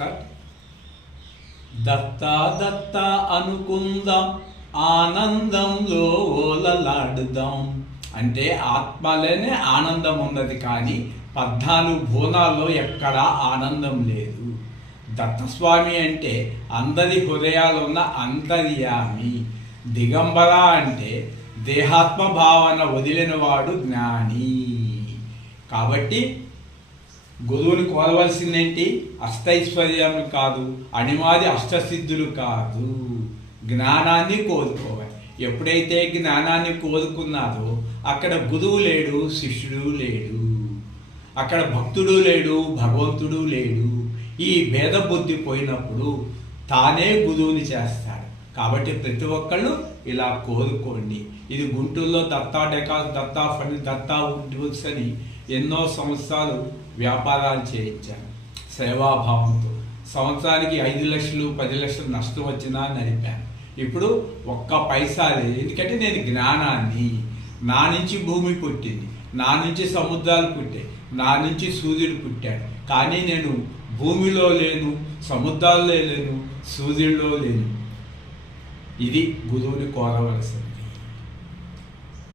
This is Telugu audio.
స్టార్ట్. దత్తా దత్తా అనుకుందాం, ఆనందంలో ఓలలాడుదాం. అంటే ఆత్మలోనే ఆనందం ఉన్నది, కానీ 14 భువనాల్లో ఎక్కడా ఆనందం లేదు. దత్తస్వామి అంటే అందరి హృదయాలు ఉన్న అంతర్యామి. దిగంబర అంటే దేహాత్మ భావన వదిలినవాడు జ్ఞాని. కాబట్టి గురువుని కోరవలసిందేంటి? అష్టైశ్వర్యం కాదు, అణిమాది అష్టసిద్ధులు కాదు, జ్ఞానాన్ని కోరుకోవాలి. ఎప్పుడైతే జ్ఞానాన్ని కోరుకున్నారో అక్కడ గురువు లేడు, శిష్యుడు లేడు, అక్కడ భక్తుడు లేడు, భగవంతుడు లేడు. ఈ భేద బుద్ధి పోయినప్పుడు తానే గురువుని చేస్తాడు. కాబట్టి ప్రతి ఒక్కళ్ళు ఇలా కోరుకోండి. ఇది గుంటూరులో దత్తా డెకాస్, దత్తా ఫండ్, దత్తా వుడ్స్ అని ఎన్నో సంవత్సరాలు వ్యాపారాలు చేయించాను సేవాభావంతో. సంవత్సరానికి 5 లక్షలు 10 లక్షలు నష్టం వచ్చినా నడిపాను. ఇప్పుడు ఒక్క పైసా లేదు. ఎందుకంటే నేను జ్ఞానాన్ని, నా నుంచి భూమి పుట్టింది, నా నుంచి సముద్రాలు పుట్టాయి, నా నుంచి సూర్యుడు పుట్టాడు. కానీ నేను భూమిలో లేను, సముద్రాల్లో లేను, సూర్యుడిలో లేను. ఇది గురువుని కోరవలసింది.